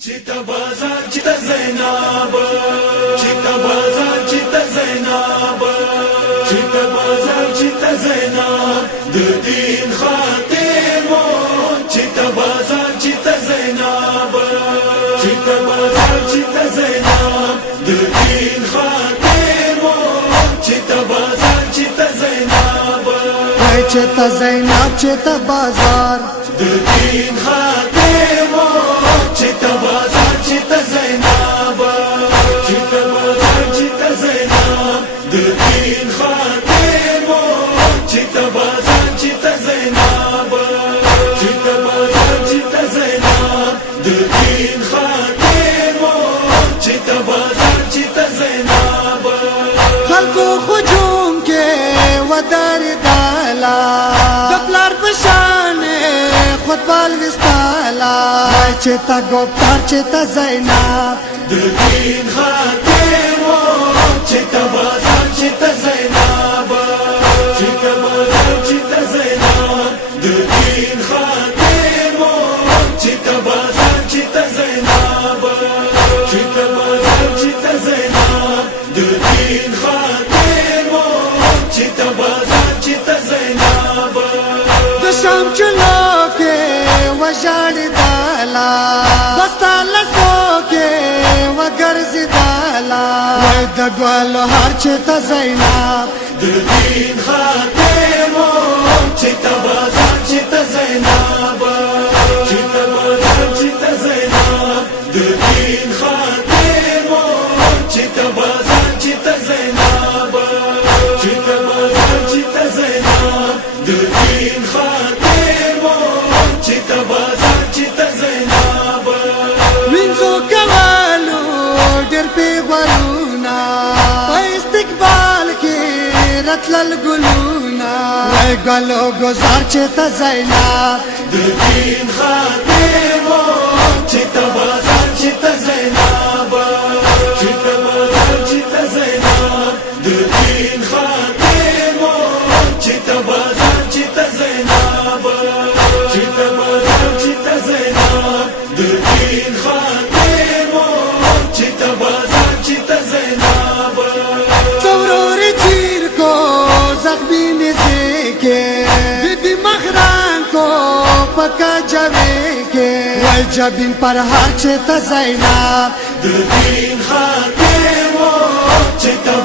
Chita bazar chita Zainab, chita bazar chita Zainab, chita bazar chita Zainab, de din khatir mo. Chita bazar chita Zainab, chita bazar chita Zainab, de din khatir mo. Chita bazar chita Zainab, chita Zainab chita bazar, de din khatir mo. Chita bazar chita Zainab, chita bazar chita Zainab, de din khatir mo. Chita bazar chita Zainab, chita bazar chita Zainab, de din khatir mo. Chita bazar chita Zainab. خلقو خجوم کے ودار دالا دپلار پشانے خود بال وستالا چتا گوپتار چتا زینب de din khatir mo. Chita bazar chita Zainab, chita bazar chita Zainab, de din khatir mo. Chita bazar chita Zainab, chita bazar chita Zainab, de din khatir mo. Chita bazar chita Zainab. دشام چلو کے وجاڑ دالا بستال سو کے وگرز دالا وید گوالو ہر چتا زینب de din khatir mo. Chita bazar chita Zainab, chita bazar chita Zainab, de din khatir mo. Chita bazar chita Zainab, chita bazar chita Zainab, de din khatir mo. Chita bazar chita Zainab. وینزو کوالو ډېر پیغلونا په استقبال کې رتلل ګلونا وای ګلو گزار چتا زینب de din khatir mo. Chita bazar chita Zainab, chita bazar chita Zainab, de din khatir mo. Chita bazar chita Zainab, chita bazar chita Zainab, de din khatir mo. Chita bazar chita Zainab. څورور چیر کو زخمی نزے کے بی بی مخران کو پکا جوے کے وای جبین پر ہر چتا زینب de din khatir mo. Chita